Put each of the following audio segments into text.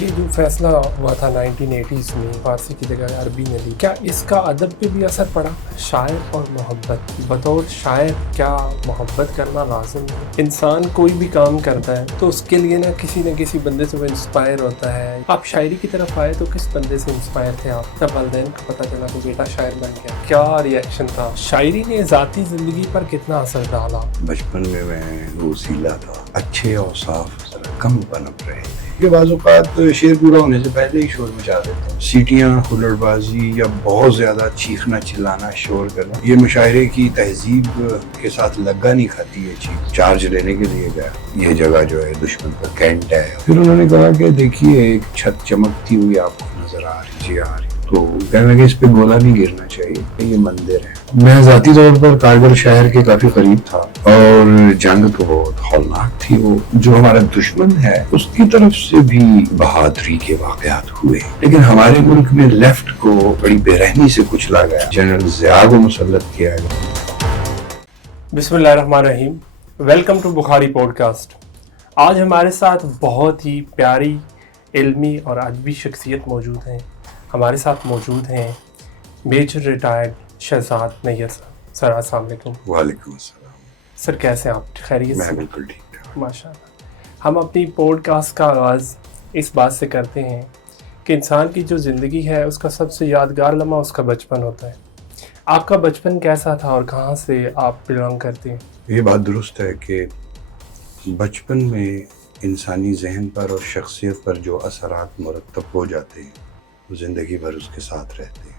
یہ جو فیصلہ ہوا تھا 1980s میں فارسی کی جگہ عربی نے لی، کیا اس کا ادب پہ بھی اثر پڑا؟ شاعر اور محبت، بطور شاعر کیا محبت کرنا لازم ہے؟ انسان کوئی بھی کام کرتا ہے تو اس کے لیے نہ کسی بندے سے وہ انسپائر ہوتا ہے۔ آپ شاعری کی طرف آئے تو کس بندے سے انسپائر تھے آپ؟ جب والدین کو پتہ چلا کہ بیٹا شاعر بن گیا، کیا ریئیکشن تھا؟ شاعری نے ذاتی زندگی پر کتنا اثر ڈالا؟ بچپن میں وسیلہ تھا، اچھے اوصاف ذرا کم پنپ رہے تھے کہ بعض اوقات شعر پورا ہونے سے پہلے ہی شور مچا دیتا ہوں، سیٹیاں، ہلڑ بازی یا بہت زیادہ چیخنا چلانا، شور کرنا، یہ مشاعرے کی تہذیب کے ساتھ لگا نہیں کھاتی۔ یہ چیز چارج لینے کے لیے گیا، یہ جگہ جو ہے دشمن کا کینٹ ہے۔ پھر انہوں نے کہا کہ دیکھیے ایک چھت چمکتی ہوئی آپ کو نظر آ رہی، جی آ رہی، تو کہنے لگے اس پہ گولا نہیں گرنا چاہیے کہ یہ مندر ہے۔ میں ذاتی طور پر کارگل شہر کے کافی قریب تھا اور جنگ تو بہت ہولناک تھی۔ وہ جو ہمارا دشمن ہے اس کی طرف سے بھی بہادری کے واقعات ہوئے، لیکن ہمارے ملک میں لیفٹ کو بڑی بے رحمی سے کچلا گیا، جنرل ضیاء کو مسلط کیا گیا۔ بسم اللہ الرحمن الرحیم، welcome to Bukhari podcast. آج ہمارے ساتھ بہت ہی پیاری علمی اور ادبی شخصیت موجود ہیں۔ ہمارے ساتھ موجود ہیں میجر ریٹائرڈ شہزاد نیّر صاحب۔ سر السلام علیکم۔ وعلیکم السلام۔ سر کیسے ہیں آپ؟ خیریت سے؟ میں بالکل ٹھیک ٹھاک۔ ماشاء اللہ۔ ہم اپنی پوڈ کاسٹ کا آغاز اس بات سے کرتے ہیں کہ انسان کی جو زندگی ہے اس کا سب سے یادگار لمحہ اس کا بچپن ہوتا ہے۔ آپ کا بچپن کیسا تھا اور کہاں سے آپ بلانگ کرتے ہیں؟ یہ بات درست ہے کہ بچپن میں انسانی ذہن پر اور شخصیت پر جو اثرات مرتب ہو جاتے ہیں وہ زندگی بھر اس کے ساتھ رہتے ہیں۔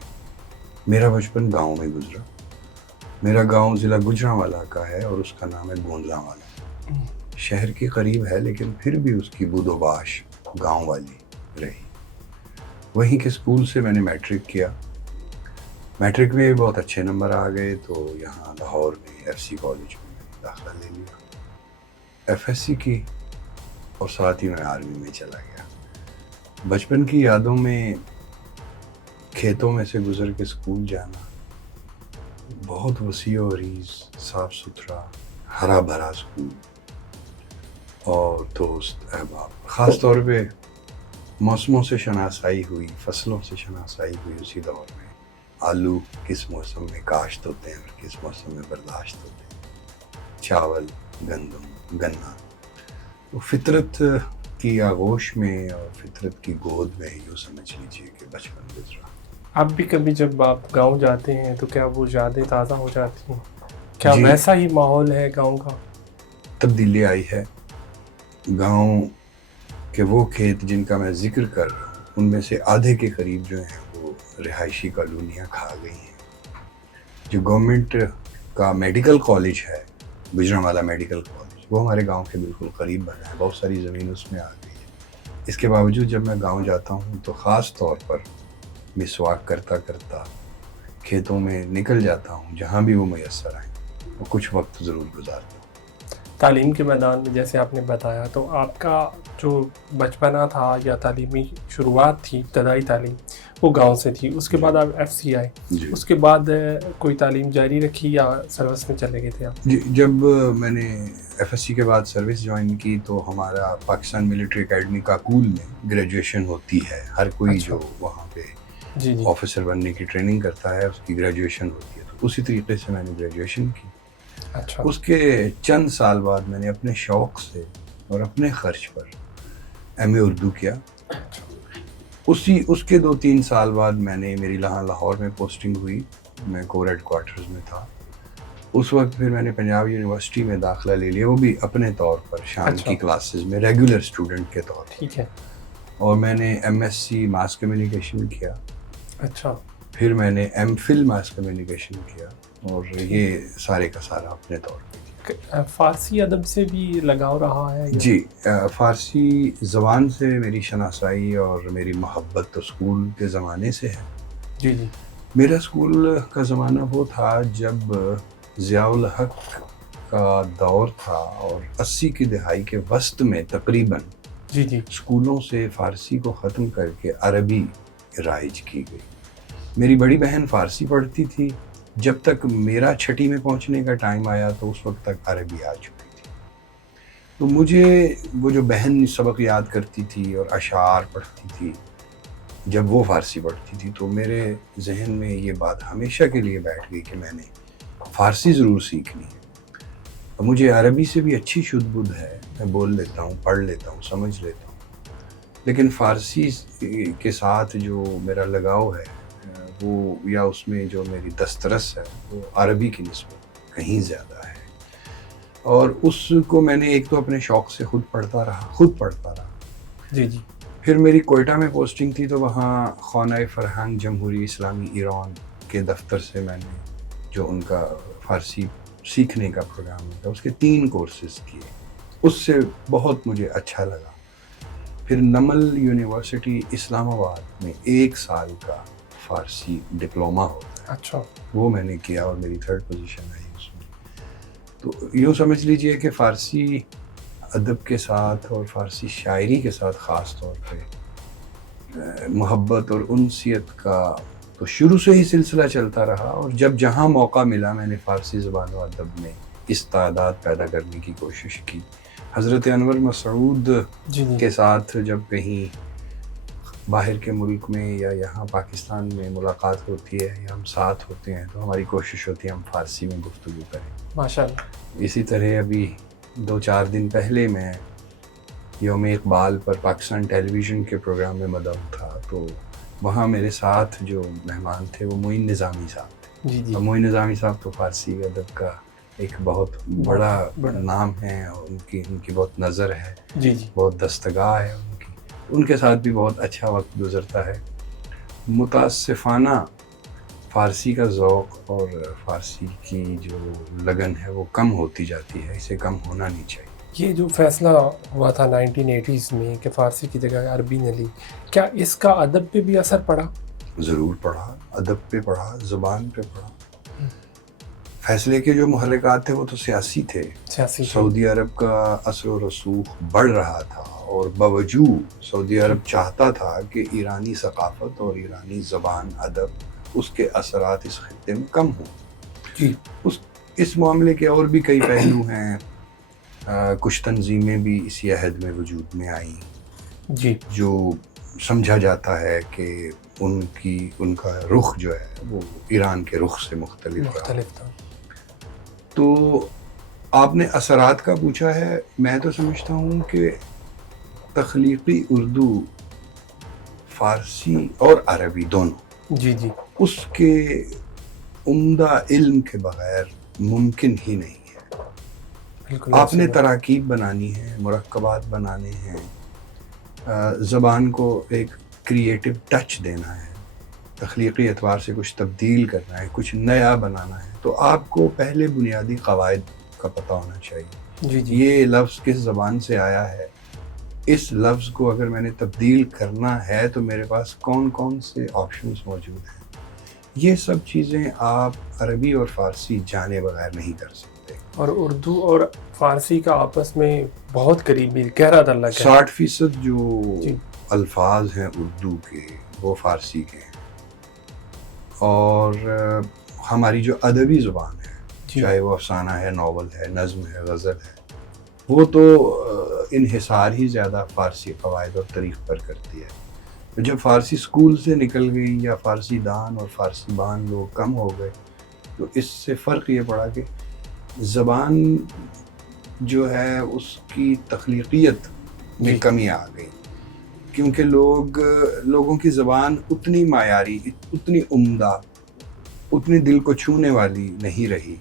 میرا بچپن گاؤں میں گزرا۔ میرا گاؤں ضلع گوجرانوالہ کا ہے اور اس کا نام ہے گوندلاں۔ شہر کے قریب ہے لیکن پھر بھی اس کی بود و باش گاؤں والی رہی۔ وہیں کے اسکول سے میں نے میٹرک کیا۔ میٹرک میں بہت اچھے نمبر آ گئے تو یہاں لاہور میں ایف سی کالج میں داخلہ لے لیا، ایف ایس سی کی، اور ساتھ ہی میں آرمی میں چلا گیا۔ بچپن کی یادوں میں کھیتوں میں سے گزر کے اسکول جانا، بہت وسیع و عریض، صاف ستھرا، ہرا بھرا اسکول، اور دوست احباب، خاص طور پہ موسموں سے شناسائی ہوئی، فصلوں سے شناسائی ہوئی اسی دور میں۔ آلو کس موسم میں کاشت ہوتے ہیں اور کس موسم میں برداشت ہوتے ہیں، چاول، گندم، گنا۔ تو فطرت کی آغوش میں اور فطرت کی گود میں یوں سمجھ لیجیے کہ بچپن گزرا۔ اب بھی کبھی جب آپ گاؤں جاتے ہیں تو کیا وہ یادیں تازہ ہو جاتی ہیں؟ کیا جی، ویسا ہی ماحول ہے گاؤں کا؟ تبدیلی آئی ہے۔ گاؤں کے وہ کھیت جن کا میں ذکر کر رہا ہوں ان میں سے آدھے کے قریب جو ہیں وہ رہائشی کالونیاں کھا گئی ہیں۔ جو گورنمنٹ کا میڈیکل کالج ہے، گوجرانوالہ میڈیکل کالج، وہ ہمارے گاؤں کے بالکل قریب بنا ہے، بہت ساری زمین اس میں آ گئی ہے۔ اس کے باوجود جب میں گاؤں جاتا ہوں تو خاص طور پر مسواک کرتا کرتا کھیتوں میں نکل جاتا ہوں، جہاں بھی وہ میسر آئیں، وہ کچھ وقت ضرور گزارتا ہوں۔ تعلیم کے میدان میں جیسے آپ نے بتایا، تو آپ کا جو بچپنا تھا یا تعلیمی شروعات تھی، ابتدائی تعلیم، وہ گاؤں سے تھی۔ اس کے بعد آپ ایف سی آئے، اس کے بعد کوئی تعلیم جاری رکھی یا سروس میں چلے گئے تھے آپ؟ جی، جب میں نے ایف ایس سی کے بعد سروس جوائن کی تو ہمارا پاکستان ملٹری اکیڈمی کاکول میں گریجویشن ہوتی ہے۔ ہر کوئی جو وہاں پہ جی آفیسر بننے کی ٹریننگ کرتا ہے اس کی گریجویشن ہوتی ہے، تو اسی طریقے سے میں نے گریجویشن کی۔ اچھا۔ اس کے چند سال بعد میں نے اپنے شوق سے اور اپنے خرچ پر ایم اے اردو کیا۔ اس کے 2-3 سال بعد میں نے میری لاہور میں پوسٹنگ ہوئی، میں کور ہیڈ کوارٹرز میں تھا۔ اس وقت پھر میں نے پنجاب یونیورسٹی میں داخلہ لے لیا، وہ بھی اپنے طور پر شام کی کلاسز میں ریگولر اسٹوڈنٹ کے طور پر۔ ٹھیک ہے۔ اور میں نے M S C mass communication کیا۔ اچھا۔ پھر میں نے ایم فل ماس کمیونیکیشن کیا، اور یہ سارے کا سارا اپنے طور پہ۔ فارسی ادب سے بھی لگاؤ رہا ہے؟ جی، فارسی زبان سے میری شناسائی اور میری محبت تو اسکول کے زمانے سے ہے۔ جی۔ میرا اسکول کا زمانہ وہ تھا جب ضیاء الحق کا دور تھا، اور 80 کی دہائی کے وسط میں تقریباً اسکولوں سے فارسی کو ختم کر کے عربی رائج کی گئی۔ میری بڑی بہن فارسی پڑھتی تھی، جب تک میرا چھٹی میں پہنچنے کا ٹائم آیا تو اس وقت تک عربی آ چکی تھی۔ تو مجھے وہ جو بہن سبق یاد کرتی تھی اور اشعار پڑھتی تھی، جب وہ فارسی پڑھتی تھی تو میرے ذہن میں یہ بات ہمیشہ کے لیے بیٹھ گئی کہ میں نے فارسی ضرور سیکھنی ہے. مجھے عربی سے بھی اچھی شد بدھ ہے، میں بول لیتا ہوں، پڑھ لیتا ہوں، سمجھ لیتا ہوں، لیکن فارسی کے ساتھ جو میرا لگاؤ ہے وہ یا اس میں جو میری دسترس ہے وہ عربی کی نسبت کہیں زیادہ ہے. اور اس کو میں نے ایک تو اپنے شوق سے خود پڑھتا رہا. جی جی. پھر میری کوئٹہ میں پوسٹنگ تھی تو وہاں خانہ فرہنگ جمہوری اسلامی ایران کے دفتر سے میں نے جو ان کا فارسی سیکھنے کا پروگرام تھا اس کے 3 کورسز کیے. اس سے بہت مجھے اچھا لگا. پھر نمل یونیورسٹی اسلام آباد میں 1 سال کا فارسی ڈپلوما ہوتا ہے. اچھا. وہ میں نے کیا اور میری 3rd پوزیشن آئی اس میں. تو یوں سمجھ لیجئے کہ فارسی ادب کے ساتھ اور فارسی شاعری کے ساتھ خاص طور پہ محبت اور انسیت کا تو شروع سے ہی سلسلہ چلتا رہا. اور جہاں موقع ملا میں نے فارسی زبان و ادب میں استعداد پیدا کرنے کی کوشش کی. حضرت انور مسعود کے ساتھ جب کہیں باہر کے ملک میں یا یہاں پاکستان میں ملاقات ہوتی ہے یا ہم ساتھ ہوتے ہیں تو ہماری کوشش ہوتی ہے ہم فارسی میں گفتگو کریں. ماشاءاللہ. اسی طرح ابھی 2-4 دن پہلے میں یوم اقبال پر پاکستان ٹیلی ویژن کے پروگرام میں مدعو تھا تو وہاں میرے ساتھ جو مہمان تھے وہ معین نظامی صاحب تھے. جی جی. معین نظامی صاحب تو فارسی ادب کا ایک بہت بڑا نام ہے اور ان کی بہت نظر ہے. جی جی. بہت دستگاہ ہے ان کے ساتھ بھی بہت اچھا وقت گزرتا ہے. متاسفانہ فارسی کا ذوق اور فارسی کی جو لگن ہے وہ کم ہوتی جاتی ہے. اسے کم ہونا نہیں چاہیے. یہ جو فیصلہ ہوا تھا 1980s میں کہ فارسی کی جگہ عربی نے لی، کیا اس کا ادب پہ بھی اثر پڑا؟ ضرور پڑا. ادب پہ پڑا، زبان پہ پڑا. فیصلے کے جو محرکات تھے وہ تو سیاسی تھے. سعودی عرب کا اثر و رسوخ بڑھ رہا تھا اور باوجود سعودی عرب چاہتا تھا کہ ایرانی ثقافت اور ایرانی زبان ادب اس کے اثرات اس خطے میں کم ہوں. جی. اس معاملے کے اور بھی کئی پہلو ہیں. کچھ تنظیمیں بھی اسی عہد میں وجود میں آئیں جی جو سمجھا جاتا ہے کہ ان کا رخ جو ہے وہ ایران کے رخ سے مختلف تھا. تو آپ نے اثرات کا پوچھا ہے. میں تو سمجھتا ہوں کہ تخلیقی اردو فارسی اور عربی دونوں جی جی اس کے عمدہ علم کے بغیر ممکن ہی نہیں ہے. آپ نے تراکیب بنانی ہے، مرکبات بنانے ہیں، زبان کو ایک کریٹو ٹچ دینا ہے، تخلیقی اعتبار سے کچھ تبدیل کرنا ہے، کچھ نیا بنانا ہے، تو آپ کو پہلے بنیادی قواعد کا پتہ ہونا چاہیے. جی جی. یہ لفظ کس زبان سے آیا ہے، اس لفظ کو اگر میں نے تبدیل کرنا ہے تو میرے پاس کون کون سے آپشنز موجود ہیں. یہ سب چیزیں آپ عربی اور فارسی جانے بغیر نہیں کر سکتے. اور اردو اور فارسی کا آپس میں بہت قریبی گہرا تعلق ہے. 60% جو الفاظ ہیں اردو کے وہ فارسی کے ہیں. اور ہماری جو ادبی زبان ہے چاہے وہ افسانہ ہے، ناول ہے، نظم ہے، غزل ہے، وہ تو انحصار ہی زیادہ فارسی قواعد اور طریق پر کرتی ہے. جب فارسی اسکول سے نکل گئی یا فارسی دان اور فارسی بان لوگ کم ہو گئے تو اس سے فرق یہ پڑا کہ زبان جو ہے اس کی تخلیقیت میں کمی آ گئی، کیونکہ لوگوں کی زبان اتنی معیاری، اتنی عمدہ، اتنی دل کو چھونے والی نہیں رہی.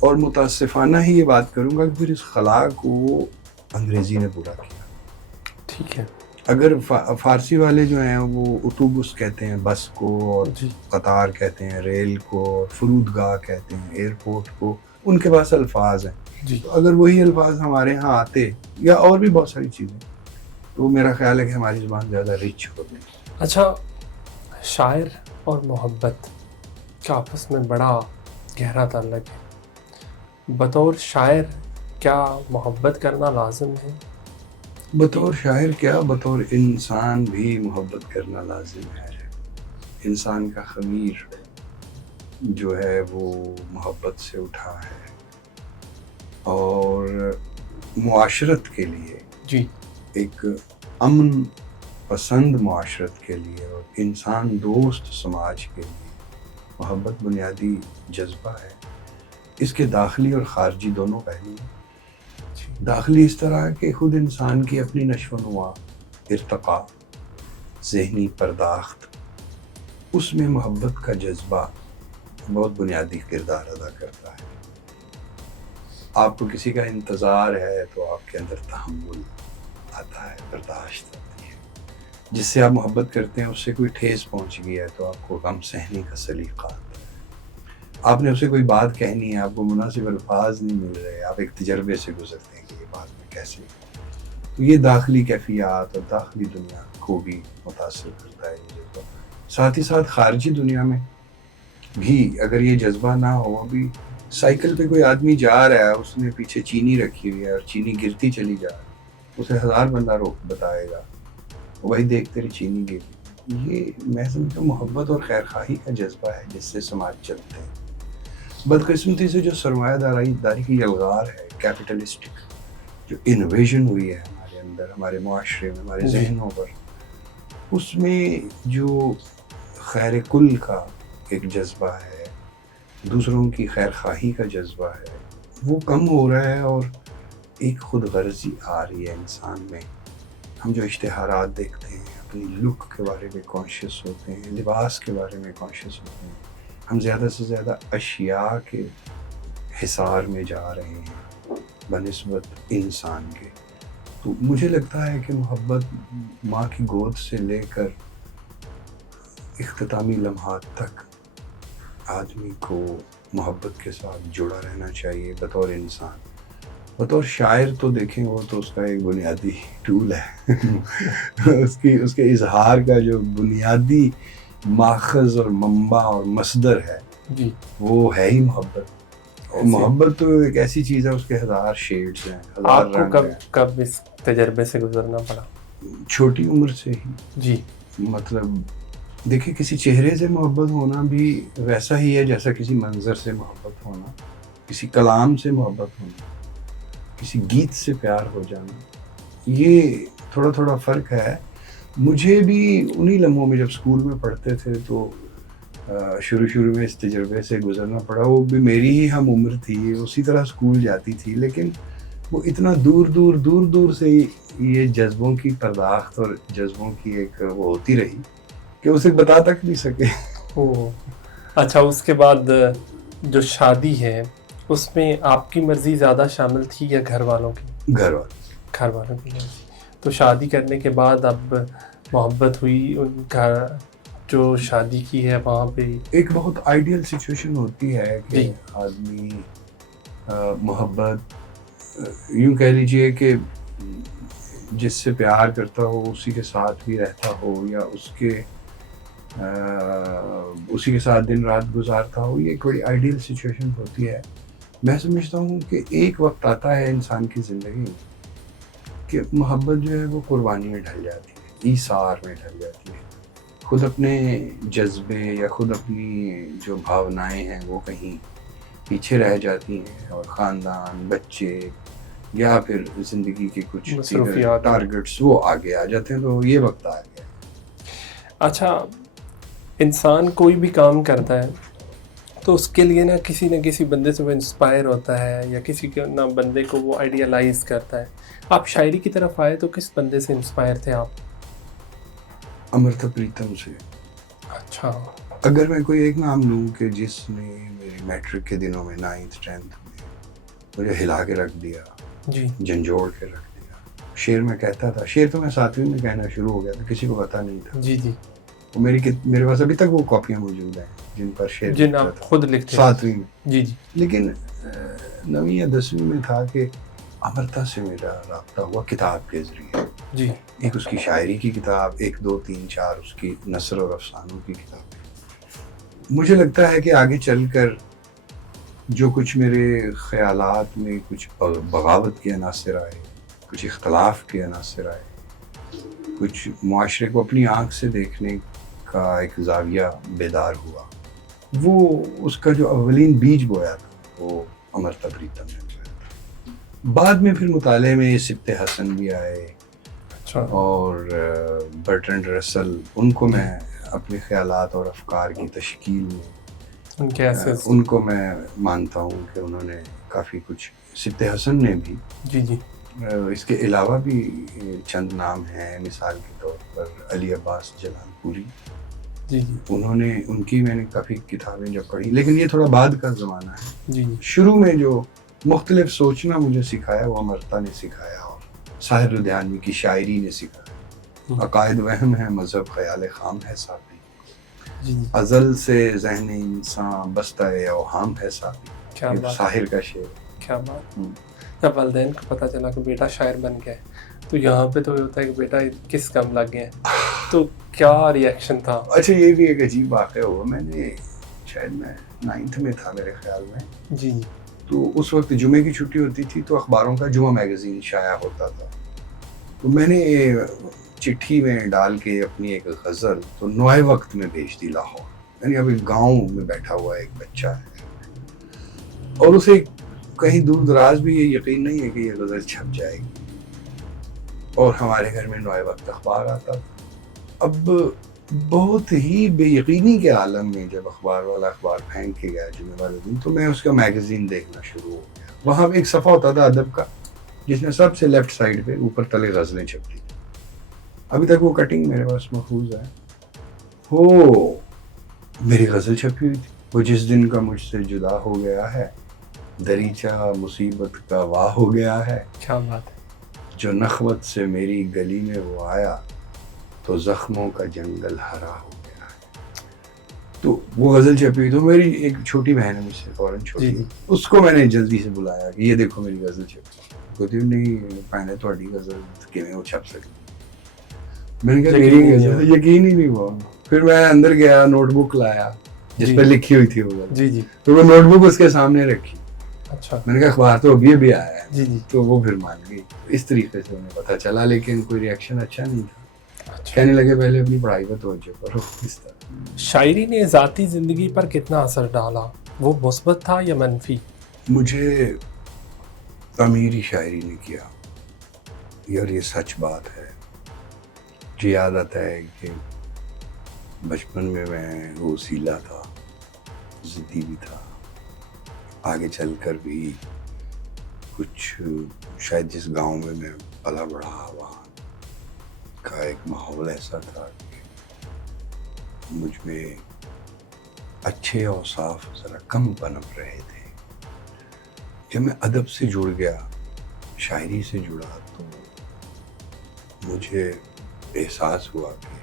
اور متاسفانہ ہی یہ بات کروں گا کہ پھر اس خلا کو انگریزی نے پورا کیا. ٹھیک ہے. اگر فارسی والے جو ہیں وہ اتوبس کہتے ہیں بس کو، اور قطار کہتے ہیں ریل کو، اور فرودگاہ کہتے ہیں ایئرپورٹ کو، ان کے پاس الفاظ ہیں. تو اگر وہی الفاظ ہمارے ہاں آتے یا اور بھی بہت ساری چیزیں تو میرا خیال ہے کہ ہماری زبان زیادہ رچ ہوتی. اچھا، شاعر اور محبت کا آپس میں بڑا گہرا تعلق ہے. بطور شاعر کیا محبت کرنا لازم ہے؟ بطور شاعر کیا، بطور انسان بھی محبت کرنا لازم ہے. انسان کا خمیر جو ہے وہ محبت سے اٹھا ہے، اور معاشرت کے لیے، جی ایک امن پسند معاشرت کے لیے اور انسان دوست سماج کے لیے محبت بنیادی جذبہ ہے۔ اس کے داخلی اور خارجی دونوں پہلو ہیں۔ داخلی اس طرح کہ خود انسان کی اپنی نشو و نما، ارتقاء، ذہنی پرداخت، اس میں محبت کا جذبہ بہت بنیادی کردار ادا کرتا ہے۔ آپ کو کسی کا انتظار ہے تو آپ کے اندر تحمل آتا ہے، برداشت آتی ہے۔ جس سے آپ محبت کرتے ہیں اس سے کوئی ٹھیس پہنچ گئی ہے تو آپ کو غم سہنے کا سلیقہ آتا ہے۔ آپ نے اسے کوئی بات کہنی ہے، آپ کو مناسب الفاظ نہیں مل رہے، آپ ایک تجربے سے گزرتے ہیں کہ یہ بات میں کیسے، تو یہ داخلی کیفیات اور داخلی دنیا کو بھی متاثر کرتا ہے یہ جذبہ۔ ساتھ ہی ساتھ خارجی دنیا میں بھی اگر یہ جذبہ نہ ہو، ابھی سائیکل پہ کوئی آدمی جا رہا ہے، اس نے پیچھے چینی رکھی ہوئی ہے اور چینی گرتی چلی جا رہی ہے، اسے 1000 بندہ روک بتائے گا، وہی دیکھ تیری چینی گر۔ یہ میں سمجھتا ہوں محبت اور خیرخواہی کا جذبہ ہے جس سے سماج چلتے ہیں۔ بدقسمتی سے جو سرمایہ داری کی یلغار ہے، کیپٹلسٹک جو انویژن ہوئی ہے ہمارے اندر، ہمارے معاشرے میں، ہمارے ذہنوں پر، اس میں جو خیر کل کا ایک جذبہ ہے، دوسروں کی خیر خواہی کا جذبہ ہے، وہ کم ہو رہا ہے اور ایک خود غرضی آ رہی ہے انسان میں۔ ہم جو اشتہارات دیکھتے ہیں، اپنی لک کے بارے میں کانشیس ہوتے ہیں، لباس کے بارے میں کانشیس ہوتے ہیں، ہم زیادہ سے زیادہ اشیاء کے حصار میں جا رہے ہیں بنسبت انسان کے۔ تو مجھے لگتا ہے کہ محبت ماں کی گود سے لے کر اختتامی لمحات تک آدمی کو محبت کے ساتھ جڑا رہنا چاہیے بطور انسان۔ بطور شاعر تو دیکھیں وہ تو اس کا ایک بنیادی ٹول ہے اس کے اظہار کا جو بنیادی ماخذ اور منبع اور مصدر ہے جی وہ ہے ہی محبت۔ اور محبت تو ایک ایسی چیز ہے، اس کے 1000 شیڈز ہیں، 1000 آپ کو رنگ ہیں۔ کب اس تجربے سے گزرنا پڑا؟ چھوٹی عمر سے ہی، جی مطلب دیکھیں کسی چہرے سے محبت ہونا بھی ویسا ہی ہے جیسا کسی منظر سے محبت ہونا، کسی کلام سے محبت ہونا، کسی گیت سے پیار ہو جانا، یہ تھوڑا تھوڑا فرق ہے۔ مجھے بھی انہی لمحوں میں جب اسکول میں پڑھتے تھے تو شروع میں اس تجربے سے گزرنا پڑا۔ وہ بھی میری ہی ہم عمر تھی، اسی طرح اسکول جاتی تھی، لیکن وہ اتنا دور سے یہ جذبوں کی پرداخت اور جذبوں کی ایک وہ ہوتی رہی کہ اسے بتا تک نہیں سکے۔ اچھا، اس کے بعد جو شادی ہے اس میں آپ کی مرضی زیادہ شامل تھی یا گھر والوں کی؟ گھر والوں کی مرضی۔ تو شادی کرنے کے بعد اب محبت ہوئی، ان کا جو شادی کی ہے وہاں پہ ایک بہت آئیڈیل سچویشن ہوتی ہے کہ آدمی محبت یوں کہہ لیجئے کہ جس سے پیار کرتا ہو اسی کے ساتھ بھی رہتا ہو یا اسی کے ساتھ دن رات گزارتا ہو، یہ ایک بڑی آئیڈیل سچویشن ہوتی ہے۔ میں سمجھتا ہوں کہ ایک وقت آتا ہے انسان کی زندگی میں کہ محبت جو ہے وہ قربانی میں ڈھل جاتی ہے، ایثار میں ڈھل جاتی ہے، خود اپنے جذبے یا خود اپنی جو بھاونائیں ہیں وہ کہیں پیچھے رہ جاتی ہیں اور خاندان، بچے یا پھر زندگی کے کچھ ٹارگٹس وہ آگے آ جاتے ہیں، تو یہ وقت آ گیا۔ اچھا، انسان کوئی بھی کام کرتا ہے تو اس کے لیے نہ کسی بندے سے وہ انسپائر ہوتا ہے یا کسی کے نہ بندے کو وہ آئیڈیالائز کرتا ہے۔ آپ شاعری کی طرف آئے تو کس بندے سے انسپائر تھے آپ؟ امرتا پریتم سے۔ اچھا، اگر میں کوئی ایک نام لوں کہ جس نے میری میٹرک کے دنوں میں 9th 10th میں مجھے ہلا کے رکھ دیا، جی جھنجھوڑ کے رکھ دیا۔ شعر میں کہتا تھا، شعر تو میں 7ویں میں کہنا شروع ہو گیا تھا، کسی کو پتا نہیں تھا۔ جی میرے پاس ابھی تک وہ کاپیاں موجود ہیں جن پر شعر جن آپ خود لکھتے ہیں 7ویں میں۔ جی لیکن 9ویں یا 10ویں میں تھا کہ امرتا سے میرا رابطہ ہوا کتاب کے ذریعے۔ جی ایک اس کی شاعری کی کتاب، 1 2 3 4 اس کی نثر اور افسانوں کی کتاب۔ مجھے لگتا ہے کہ آگے چل کر جو کچھ میرے خیالات میں کچھ بغاوت کے عناصر آئے، کچھ اختلاف کے عناصر آئے، کچھ معاشرے کو اپنی آنکھ سے دیکھنے کا ایک زاویہ بیدار ہوا، وہ اس کا جو اولین بیج بویا تھا وہ امرتا پریتم نے بویا تھا۔ بعد میں پھر مطالعے میں سبت حسن بھی آئے اچھا اور برٹرنڈ رسل، ان کو میں اپنے خیالات اور افکار کی تشکیل میں ان کے ایسے ان کو میں مانتا ہوں کہ انہوں نے کافی کچھ، سبت حسن نے بھی، جی جی اس کے علاوہ بھی چند نام ہیں، مثال کے طور پر علی عباس جلال پوری، جی جی انہوں نے، ان کی میں نے کافی کتابیں جب پڑھی، لیکن یہ تھوڑا بعد کا زمانہ ہے۔ جی جی شروع میں جو مختلف سوچنا مجھے سکھایا وہ امرتا نے سکھایا، اور ساحر لدھیانوی کی شاعری نے سکھایا۔ عقائد وہم ہے، مذہب خیال خام ہے صافی، جی جی ازل سے ذہن انسان بستہ اوہام ہے صافی، کیا یہ بات، ساحر کا شعر ہے۔ کیا بات۔ جب والدین کو پتہ چلا کہ بیٹا شاعر بن گیا ہے تو یہاں پہ تو یہ ہوتا ہے کہ بیٹا کس کم لگ گیا ہے، تو کیا ریئیکشن تھا؟ اچھا، یہ بھی ایک عجیب واقعہ ہوا، میں نے شاید میں 9th میں تھا میرے خیال میں، جی جی تو اس وقت جمعے کی چھٹی ہوتی تھی تو اخباروں کا جمعہ میگزین شائع ہوتا تھا، تو میں نے چٹھی میں ڈال کے اپنی ایک غزل تو نوئے وقت میں بھیج دی لاہور، یعنی اب ایک گاؤں میں بیٹھا ہوا ایک بچہ ہے اور اسے کہیں دور دراز بھی یہ یقین نہیں ہے کہ یہ غزل چھپ جائے گی، اور ہمارے گھر میں نوئے وقت اخبار آتا تھا۔ اب بہت ہی بے یقینی کے عالم میں جب اخبار والا اخبار پھینک کے گیا جمعے والے دن، تو میں اس کا میگزین دیکھنا شروع ہو گیا۔ وہاں ایک صفحہ ہوتا تھا ادب کا جس میں سب سے لیفٹ سائڈ پہ اوپر تلے غزلیں چھپتی تھی، ابھی تک وہ کٹنگ میرے پاس محفوظ ہے۔ وہ میری غزل چھپی ہوئی تھی، وہ جس دن کا مجھ سے جدا ہو گیا ہے، دریچہ مصیبت کا واہ ہو گیا ہے، کیا بات ہے۔ جو نخوت سے میری گلی میں وہ آیا تو زخموں کا جنگل ہرا ہو گیا ہے۔ تو وہ غزل چھپی ہوئی، تو میری ایک چھوٹی بہن ہے مجھ سے فوراً چھوٹی، جی اس کو میں نے جلدی سے بلایا کہ یہ دیکھو میری غزل چھپی، کہتی نہیں پہلے تھوڑی غزل کیویں وہ چھپ سکتی، میں نے کہا میری غزل، یقین ہی نہیں ہوا۔ پھر میں اندر گیا، نوٹ بک لایا جس پہ لکھی ہوئی تھی وہ غزل، جی جی تو وہ نوٹ بک اس کے سامنے رکھی، اچھا میں نے کہا اخبار تو ابھی آیا ہے، جی جی تو وہ پھر مان گئی۔ اس طریقے سے انہیں پتہ چلا، لیکن کوئی ریئیکشن اچھا نہیں تھا، اچھا۔ کہنے لگے پہلے اپنی پڑھائی پر توجہ کرو، اس طرح۔ شاعری نے ذاتی زندگی پر کتنا اثر ڈالا، وہ مثبت تھا یا منفی؟ مجھے تعمیری شاعری نے کیا، اور یہ سچ بات ہے۔ مجھے یاد آتا ہے کہ بچپن میں غوثیلا تھا، ضدی بھی تھا، آگے چل کر بھی کچھ شاید جس گاؤں میں میں پلا بڑھا وہاں کا ایک ماحول ایسا تھا کہ مجھ میں اچھے اوصاف ذرا کم پنپ رہے تھے۔ جب میں ادب سے جڑ گیا، شاعری سے جڑا، تو مجھے احساس ہوا کہ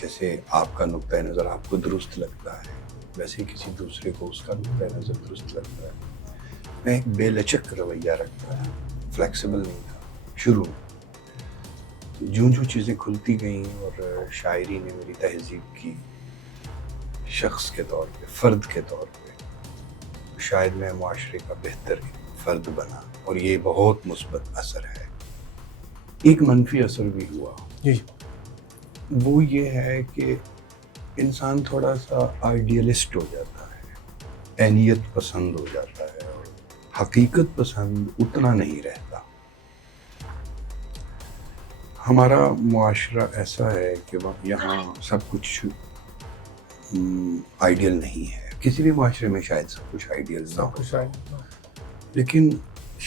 جیسے آپ کا نقطۂ نظر آپ کو درست لگتا ہے، ویسے کسی دوسرے کو اس کا نقطۂ نظر درست لگتا ہے۔ میں ایک بے لچک رویہ رکھتا تھا، فلیکسیبل نہیں تھا شروع میں۔ جو چیزیں کھلتی گئیں اور شاعری نے میری تہذیب کی، شخص کے طور پہ، فرد کے طور پہ، شاید میں معاشرے کا بہتر فرد بنا، اور یہ بہت مثبت اثر ہے۔ ایک منفی اثر بھی ہوا، جی وہ یہ ہے کہ انسان تھوڑا سا آئیڈیلسٹ ہو جاتا ہے، عینیت پسند ہو جاتا ہے، اور حقیقت پسند اتنا نہیں رہتا۔ ہمارا معاشرہ ایسا ہے کہ یہاں سب کچھ آئیڈیل نہیں ہے، کسی بھی معاشرے میں شاید سب کچھ آئیڈیل نہ ہو، لیکن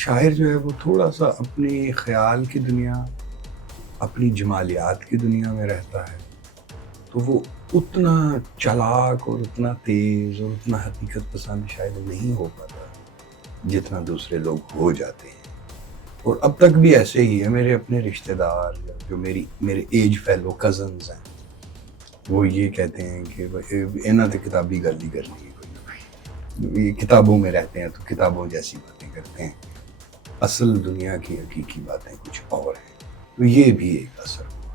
شاعر جو ہے وہ تھوڑا سا اپنی خیال کی دنیا، اپنی جمالیات کی دنیا میں رہتا ہے، تو وہ اتنا چالاک اور اتنا تیز اور اتنا حقیقت پسند شاید نہیں ہو پاتا جتنا دوسرے لوگ ہو جاتے ہیں۔ اور اب تک بھی ایسے ہی ہے، میرے اپنے رشتہ دار جو میرے ایج فیلو کزنز ہیں، وہ یہ کہتے ہیں کہ انہاں تے کتابی گل ہی کرنی ہے، کوئی کتابوں میں رہتے ہیں تو کتابوں جیسی باتیں کرتے ہیں، اصل دنیا کی حقیقی باتیں کچھ اور ہیں۔ تو یہ بھی ایک اثر ہوا۔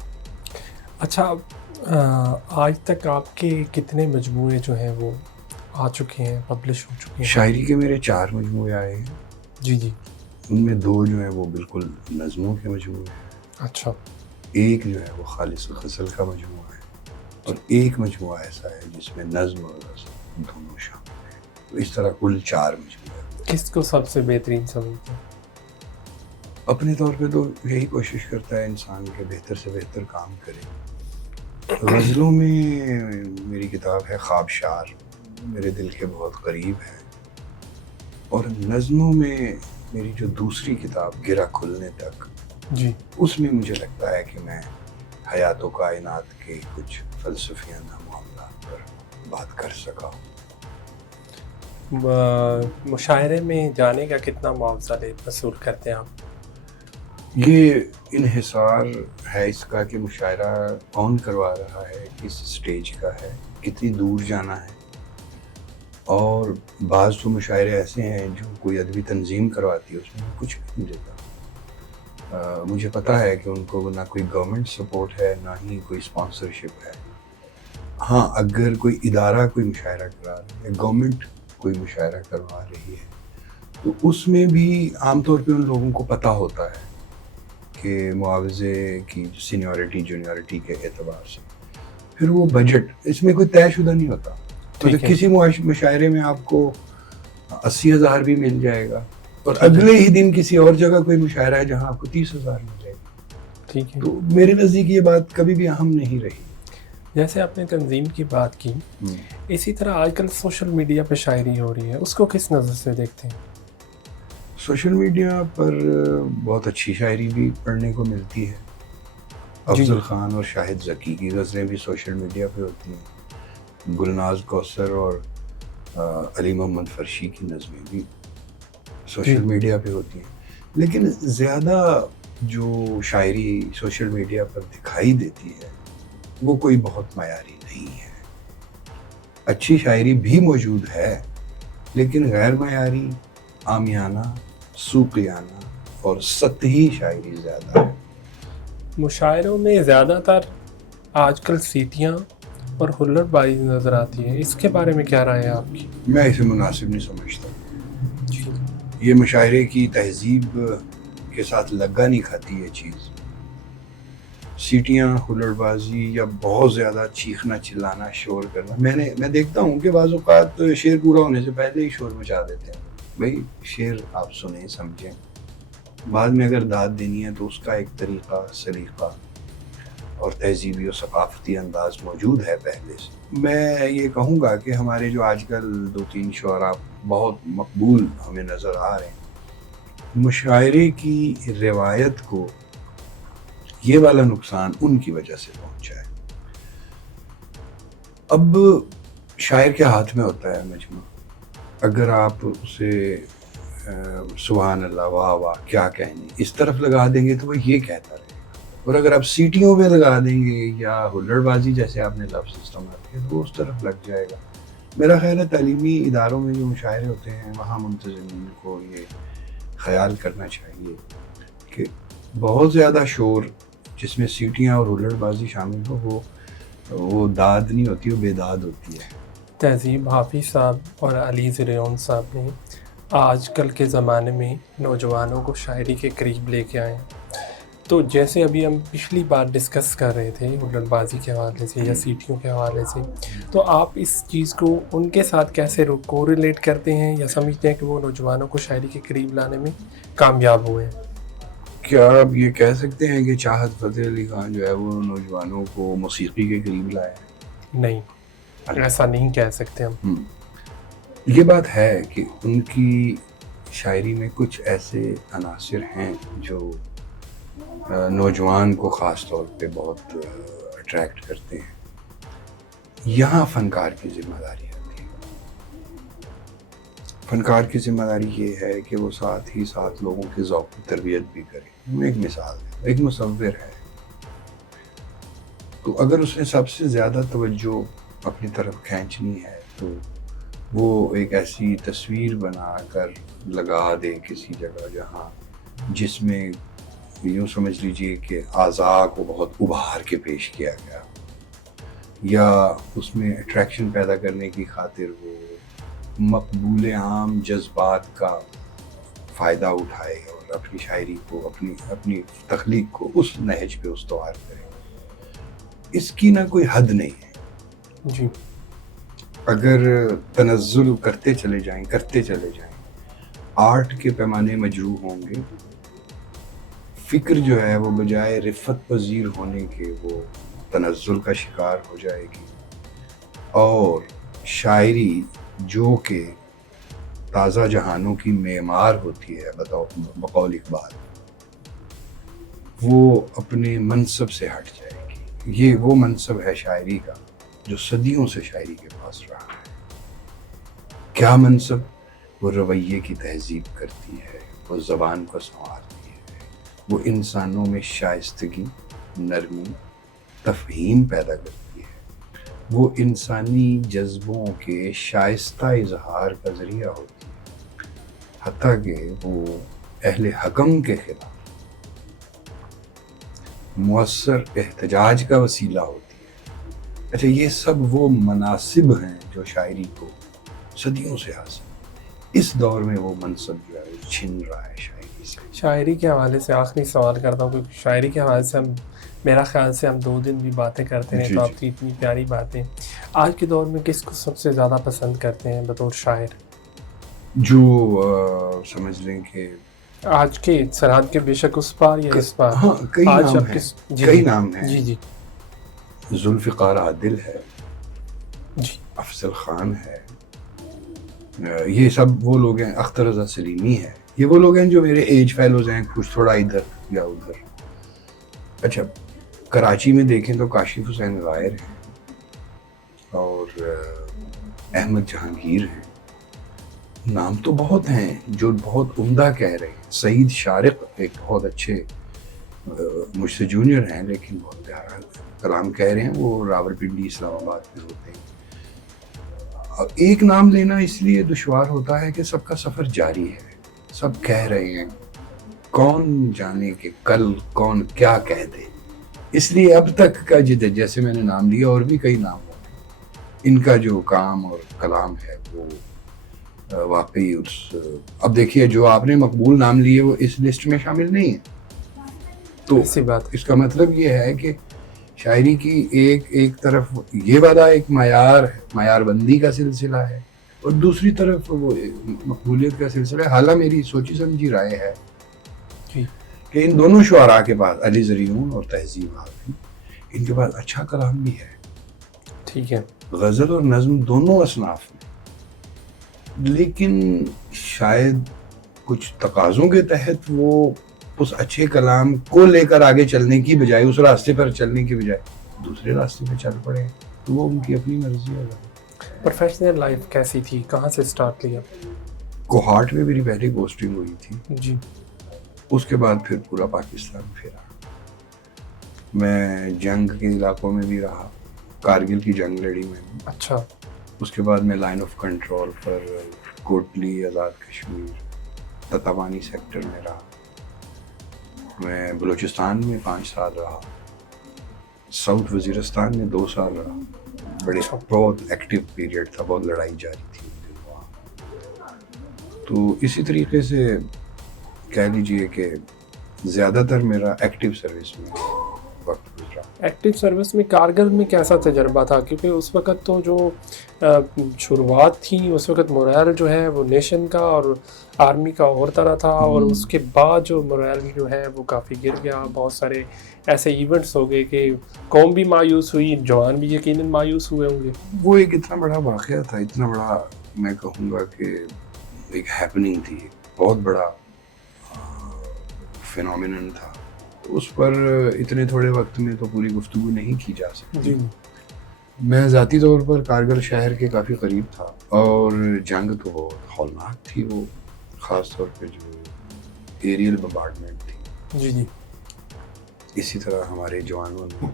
اچھا، آج تک آپ کے کتنے مجموعے جو ہیں وہ آ چکے ہیں، پبلش ہو چکے ہیں؟ شاعری کے میرے 4 مجموعے آئے ہیں، جی جی ان میں 2 جو ہیں وہ بالکل نظموں کے مجموعے ہیں، اچھا ایک جو ہے وہ خالص غزل کا مجموعہ ہے، اور ایک مجموعہ ایسا ہے جس میں نظم اور غزل دونوں شامل ہیں۔ تو اس طرح کل 4 مجموعے۔ کس کو سب سے بہترین سمجھتے ہیں؟ اپنے طور پہ تو یہی کوشش کرتا ہے انسان کہ بہتر سے بہتر کام کرے. غزلوں میں میری کتاب ہے خوابشار، میرے دل کے بہت قریب ہے. اور نظموں میں میری جو دوسری کتاب گرا کھلنے تک، جی اس میں مجھے لگتا ہے کہ میں حیات و کائنات کے کچھ فلسفیانہ معاملات پر بات کر سکا ہوں. مشاعرے میں جانے کا کتنا معاوضہ وصول کرتے ہیں آپ؟ یہ انحصار ہے اس کا کہ مشاعرہ کون کروا رہا ہے، کس سٹیج کا ہے، کتنی دور جانا ہے. اور بعض تو مشاعرے ایسے ہیں جو کوئی ادبی تنظیم کرواتی ہے، اس میں کچھ بھی نہیں دیتا. مجھے پتہ ہے کہ ان کو نہ کوئی گورنمنٹ سپورٹ ہے، نہ ہی کوئی اسپانسرشپ ہے. ہاں، اگر کوئی ادارہ کوئی مشاعرہ کرا رہا ہے، گورنمنٹ کوئی مشاعرہ کروا رہی ہے، تو اس میں بھی عام طور پہ ان لوگوں کو پتہ ہوتا ہے کہ معاوضے کی سینیورٹی جونیورٹی کے اعتبار سے پھر وہ بجٹ اس میں کوئی طے شدہ نہیں ہوتا. مطلب کسی مشاعرے میں آپ کو 80,000 بھی مل جائے گا، اور اگلے ہی دن کسی اور جگہ کوئی مشاعرہ ہے جہاں آپ کو 30,000 مل جائے گا. ٹھیک ہے. تو میرے نزدیک یہ بات کبھی بھی اہم نہیں رہی. جیسے آپ نے تنظیم کی بات کی، اسی طرح آج کل سوشل میڈیا پہ شاعری ہو رہی ہے، اس کو کس نظر سے دیکھتے ہیں؟ سوشل میڈیا پر بہت اچھی شاعری بھی پڑھنے کو ملتی ہے. افضل خان اور شاہد ذکی کی غزلیں بھی سوشل میڈیا پہ ہوتی ہیں. گلناز کوثر اور علی محمد فرشی کی نظمیں بھی سوشل میڈیا پہ ہوتی ہیں. لیکن زیادہ جو شاعری سوشل میڈیا پر دکھائی دیتی ہے وہ کوئی بہت معیاری نہیں ہے. اچھی شاعری بھی موجود ہے، لیکن غیر معیاری، عامیانہ، سوقیانہ اور سطحی شاعری زیادہ ہے. مشاعروں میں زیادہ تر آج کل سیٹیاں اور ہلڑ بازی نظر آتی ہے، اس کے بارے میں کیا رائے ہے آپ کی؟ میں اسے مناسب نہیں سمجھتا. یہ مشاعرے کی تہذیب کے ساتھ لگا نہیں کھاتی یہ چیز. سیٹیاں، ہلڑ بازی یا بہت زیادہ چیخنا چلانا، شور کرنا، میں دیکھتا ہوں کہ بعض اوقات شعر پورا ہونے سے پہلے ہی شور مچا دیتے ہیں. بھائی شعر آپ سنیں سمجھیں، بعد میں اگر داد دینی ہے تو اس کا ایک طریقہ، سلیقہ اور تہذیبی و ثقافتی انداز موجود ہے پہلے سے. میں یہ کہوں گا کہ ہمارے جو آج کل 2-3 شعراء بہت مقبول ہمیں نظر آ رہے ہیں، مشاعرے کی روایت کو یہ والا نقصان ان کی وجہ سے پہنچا ہے. اب شاعر کے ہاتھ میں ہوتا ہے مجموع. اگر آپ اسے سبحان اللہ، واہ واہ، کیا کہنے، اس طرف لگا دیں گے تو وہ یہ کہتا رہے گا. اور اگر آپ سیٹیوں پہ لگا دیں گے یا ہلڑ بازی جیسے آپ نے لفظ استعمال کیا تو وہ اس طرف لگ جائے گا. میرا خیال ہے تعلیمی اداروں میں جو مشاعرے ہوتے ہیں وہاں منتظمین کو یہ خیال کرنا چاہیے کہ بہت زیادہ شور جس میں سیٹیاں اور ہلڑ بازی شامل ہو وہ داد نہیں ہوتی، وہ بے داد ہوتی ہے. تہذیب حافظ صاحب اور علی زریون صاحب نے آج کل کے زمانے میں نوجوانوں کو شاعری کے قریب لے کے آئے. تو جیسے ابھی ہم پچھلی بار ڈسکس کر رہے تھے ہلڑ بازی کے حوالے سے یا سیٹیوں کے حوالے سے، تو آپ اس چیز کو ان کے ساتھ کیسے کوریلیٹ کرتے ہیں یا سمجھتے ہیں کہ وہ نوجوانوں کو شاعری کے قریب لانے میں کامیاب ہوئے ہیں؟ کیا آپ یہ کہہ سکتے ہیں کہ چاہت فتح علی خان جو ہے وہ نوجوانوں کو موسیقی کے قریب لائے؟ نہیں، ایسا نہیں کہہ سکتے ہم. یہ بات ہے کہ ان کی شاعری میں کچھ ایسے عناصر ہیں جو نوجوان کو خاص طور پہ بہت اٹریکٹ کرتے ہیں. یہاں فنکار کی ذمہ داری ہوتی ہے. فنکار کی ذمہ داری یہ ہے کہ وہ ساتھ ہی ساتھ لوگوں کے ذوق کی تربیت بھی کرے. ایک مثال ہے، ایک مصور ہے، تو اگر اس نے سب سے زیادہ توجہ اپنی طرف کھینچنی ہے تو وہ ایک ایسی تصویر بنا کر لگا دے کسی جگہ جہاں جس میں یوں سمجھ لیجئے کہ اعضاء کو بہت ابھار کے پیش کیا گیا، یا اس میں اٹریکشن پیدا کرنے کی خاطر وہ مقبول عام جذبات کا فائدہ اٹھائے اور اپنی شاعری کو، اپنی تخلیق کو اس نہج پہ استوار کرے. اس کی نہ کوئی حد نہیں ہے. جی، اگر تنزل کرتے چلے جائیں آرٹ کے پیمانے مجروح ہوں گے فکر جو ہے وہ بجائے رفت پذیر ہونے کے وہ تنزل کا شکار ہو جائے گی، اور شاعری جو کہ تازہ جہانوں کی معمار ہوتی ہے بقول اقبال، وہ اپنے منصب سے ہٹ جائے گی۔ یہ وہ منصب ہے شاعری کا جو صدیوں سے شاعری کے پاس رہا ہے۔ کیا منصب؟ وہ رویے کی تہذیب کرتی ہے، وہ زبان کو سنوارتی ہے، وہ انسانوں میں شائستگی، نرمی، تفہیم پیدا کرتی ہے، وہ انسانی جذبوں کے شائستہ اظہار کا ذریعہ ہوتی ہے، حتیٰ کہ وہ اہل حکم کے خلاف مؤثر احتجاج کا وسیلہ ہوتی ہے۔ اچھا، یہ سب وہ مناصب ہیں جو شاعری کو صدیوں سے حاصل، اس دور میں وہ منصب جو ہے وہ چھن رہا ہے شاعری سے۔ شاعری کے حوالے سے آخری سوال کرتا ہوں، کیونکہ شاعری کے حوالے سے میرا خیال سے ہم 2 دن بھی باتیں کرتے ہیں، تو آپ کی اتنی پیاری باتیں آج کے دور میں کس کو سب سے زیادہ پسند کرتے ہیں بطور شاعر؟ جو سمجھ لیں کہ آج کے سرحد کے بے شک اس پار یا اس پار، ہاں کئی آج نام اب ہیں، کس کئی نام ہیں۔ جی ذوالفقار عادل ہے، جی افضل خان ہے، یہ سب وہ لوگ ہیں، اختر رضا سلیمی ہے، یہ وہ لوگ ہیں جو میرے ایج فیلوز ہیں، کچھ تھوڑا ادھر یا ادھر۔ اچھا، کراچی میں دیکھیں تو کاشف حسین غائر ہیں اور احمد جہانگیر ہیں، نام تو بہت ہیں جو بہت عمدہ کہہ رہے ہیں۔ سعید شارق ایک بہت اچھے مجھ سے جونیئر ہیں لیکن بہت پیارا کلام کہہ رہے ہیں، وہ راولپنڈی اسلام آباد میں ہوتے ہیں۔ ایک نام لینا اس لیے دشوار ہوتا ہے کہ سب کا سفر جاری ہے، سب کہہ رہے ہیں، کون جانے کہ کل کون کیا کہہ دے، اس لیے اب تک کا جیسے میں نے نام لیا اور بھی کئی نام ہوتے، ان کا جو کام اور کلام ہے وہ واقعی اب دیکھیے جو آپ نے مقبول نام لیے وہ اس لسٹ میں شامل نہیں ہے، تو اس کا مطلب یہ ہے کہ شاعری کی ایک طرف یہ والا ایک معیار بندی کا سلسلہ ہے، اور دوسری طرف وہ مقبولیت کا سلسلہ ہے۔ حالانکہ میری سوچی سمجھی رائے ہے کہ ان دونوں شعراء کے پاس، علی زریون اور تہذیب حافظ، ان کے پاس اچھا کلام بھی ہے، ٹھیک ہے، غزل اور نظم دونوں اصناف میں، لیکن شاید کچھ تقاضوں کے تحت وہ اس اچھے کلام کو لے کر آگے چلنے کی بجائے، اس راستے پر چلنے کی بجائے دوسرے راستے پہ چل پڑے، تو وہ ان کی اپنی مرضی ہے۔ پروفیشنل لائف کیسی تھی؟ کہاں سے سٹارٹ کیا؟ کوہاٹ میں میری پہلی پوسٹنگ ہوئی تھی جی، اس کے بعد پھر پورا پاکستان پھیرا، میں جنگ کے علاقوں میں بھی رہا، کارگل کی جنگ لڑی میں، اچھا، اس کے بعد میں لائن آف کنٹرول پر کوٹلی، آزاد کشمیر، تتوانی سیکٹر میں رہا، میں بلوچستان میں 5 سال رہا، ساؤتھ وزیرستان میں 2 سال رہا، بڑے بہت ایکٹیو پیریڈ تھا، بہت لڑائی جاری تھی وہاں۔ تو اسی طریقے سے کہہ لیجئے کہ زیادہ تر میرا ایکٹیو سروس میں وقت گزرا۔ ایکٹیو سروس میں کارگل میں کیسا تجربہ تھا؟ کیونکہ اس وقت تو جو شروعات تھی، اس وقت مورائل جو ہے وہ نیشن کا اور آرمی کا اور طرح تھا، اور اس کے بعد جو مورائل جو ہے وہ کافی گر گیا، بہت سارے ایسے ایونٹس ہو گئے کہ قوم بھی مایوس ہوئی، جوان بھی یقیناً مایوس ہوئے ہوں گے۔ وہ ایک اتنا بڑا واقعہ تھا، اتنا بڑا میں کہوں گا کہ ایک ہیپننگ تھی، بہت بڑا فینومینن تھا، اس پر اتنے تھوڑے وقت میں تو پوری گفتگو نہیں کی جا سکتی۔ میں ذاتی طور پر کارگل شہر کے کافی قریب تھا، اور جنگ تو بہت ہولناک تھی، وہ خاص طور پہ جو ایریل بمبارڈمنٹ تھی۔ جی، اسی طرح ہمارے جوانوں نے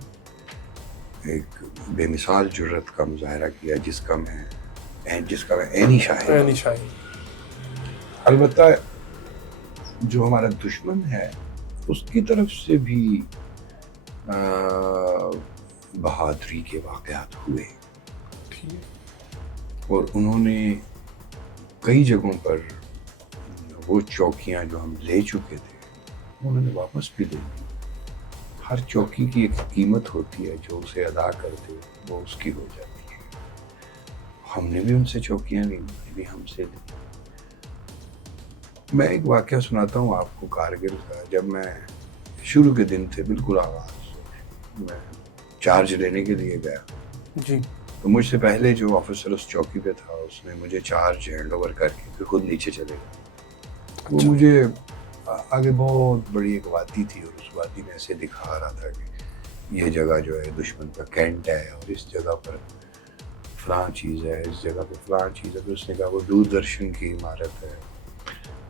ایک بے مثال جرت کا مظاہرہ کیا، جس کا میں عینی شاہد ہوں۔ البتہ جو ہمارا دشمن ہے اس کی طرف سے بھی بہادری کے واقعات ہوئے، اور انہوں نے کئی جگہوں پر وہ چوکیاں جو ہم لے چکے تھے انہوں نے واپس بھی دے دی۔ ہر چوکی کی ایک قیمت ہوتی ہے، جو اسے ادا کر دے وہ اس کی ہو جاتی ہے۔ ہم نے بھی ان سے چوکیاں لی، انہوں نے بھی ہم سے لی۔ میں ایک واقعہ سناتا ہوں آپ کو کارگل کا۔ جب میں شروع کے دن تھے بالکل آغاز، میں چارج لینے کے لیے گیا جی تو مجھ سے پہلے جو آفیسر اس چوکی پہ تھا اس نے مجھے چارج ہینڈ اوور کر کے پھر خود نیچے چلے گئے. وہ مجھے آگے بہت بڑی ایک وادی تھی اور اس وادی میں ایسے دکھا رہا تھا کہ یہ جگہ جو ہے دشمن کا کینٹ ہے اور اس جگہ پر فلاں چیز ہے، اس جگہ پہ فلاں چیز ہے. پھر اس نے کہا وہ دوردرشن کی عمارت ہے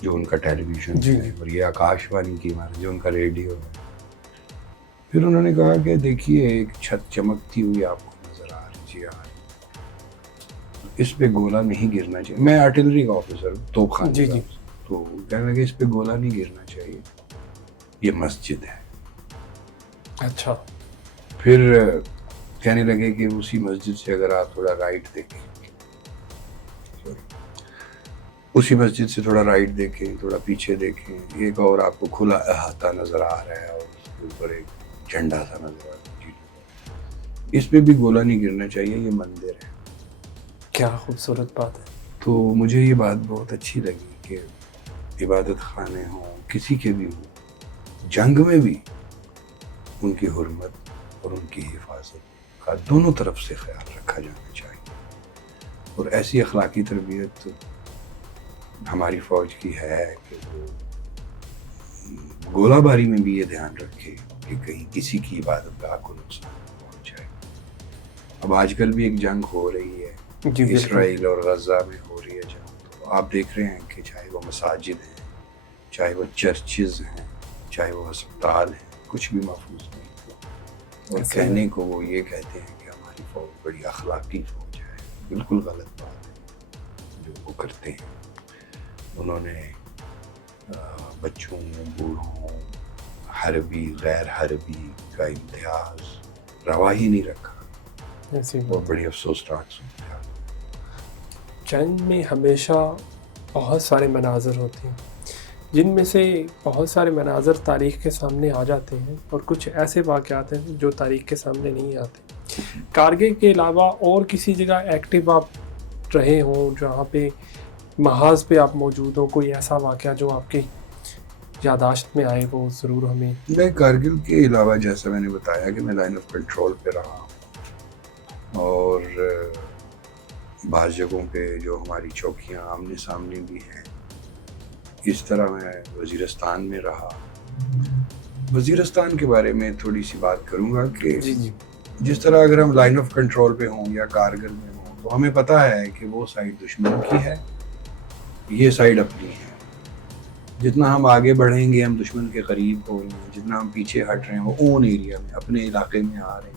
جو ان کا ٹیلی ویژن ہے، اور یہ آکاش وانی کی عمارت جو ان کا ریڈیو ہے. پھر انہوں نے کہا کہ دیکھیے ایک چھت چمکتی ہوئی آپ کو نظر آ رہی اس پہ گولہ نہیں گرنا چاہیے. میں آرٹلری کا آفیسر ہوں، توپ خانے کا. تو کہنے لگے اس پہ گولہ نہیں گرنا چاہیے، یہ مسجد ہے. اچھا. پھر کہنے لگے کہ اسی مسجد سے اگر آپ تھوڑا رائٹ دیکھیں، اسی مسجد سے تھوڑا رائٹ دیکھیں، تھوڑا پیچھے دیکھیں، ایک اور آپ کو کھلا احاطہ نظر آ رہا ہے اور اس کے اوپر ایک جھنڈا سا نظر آ رہا ہے، اس پہ بھی گولہ نہیں گرنا چاہیے، یہ مندر ہے. کیا خوبصورت بات ہے. تو مجھے یہ بات بہت اچھی لگی کہ عبادت خانے ہوں کسی کے بھی ہوں، جنگ میں بھی ان کی حرمت اور ان کی حفاظت کا دونوں طرف سے خیال رکھا جانا چاہیے. اور ایسی اخلاقی تربیت ہماری فوج کی ہے کہ وہ گولہ باری میں بھی یہ دھیان رکھے کہ کہیں کسی کی عبادت گاہ کو نقصان نہ پہنچائے. اب آج کل بھی ایک جنگ ہو رہی ہے، اسرائیل اور غزہ میں ہو رہی ہے جنگ. تو آپ دیکھ رہے ہیں کہ چاہے وہ مساجد ہیں، چاہے وہ چرچز ہیں، چاہے وہ ہسپتال ہیں، کچھ بھی محفوظ نہیں. اور کہنے کو وہ یہ کہتے ہیں کہ ہماری فوج بڑی اخلاقی فوج ہے. بالکل غلط بات ہے جو وہ کرتے ہیں. انہوں نے بچوں، بوڑھوں، حربی، غیر حربی کا امتیاز روا ہی نہیں رکھا. وہ بڑی افسوسناک صورتحال. جنگ میں ہمیشہ بہت سارے مناظر ہوتے ہیں جن میں سے بہت سارے مناظر تاریخ کے سامنے آ جاتے ہیں اور کچھ ایسے واقعات ہیں جو تاریخ کے سامنے نہیں آتے. کارگل کے علاوہ اور کسی جگہ ایکٹیو آپ رہے ہوں جہاں پہ محاذ پہ آپ موجود ہو، کوئی ایسا واقعہ جو آپ کی یاداشت میں آئے وہ ضرور ہمیں. میں کارگل کے علاوہ جیسا میں نے بتایا کہ میں لائن آف کنٹرول پہ رہا اور بعض جگہوں پہ جو ہماری چوکیاں آمنے سامنے بھی ہیں. اس طرح میں وزیرستان میں رہا. وزیرستان کے بارے میں تھوڑی سی بات کروں گا کہ جس طرح اگر ہم لائن آف کنٹرول پہ ہوں یا کارگل میں ہوں تو ہمیں پتہ ہے کہ وہ سائڈ دشمن کی ہے، یہ سائڈ اپنی ہے. جتنا ہم آگے بڑھیں گے ہم دشمن کے قریب ہو رہے ہیں، جتنا ہم پیچھے ہٹ رہے ہیں وہ اون ایریا میں اپنے علاقے میں آ رہے ہیں.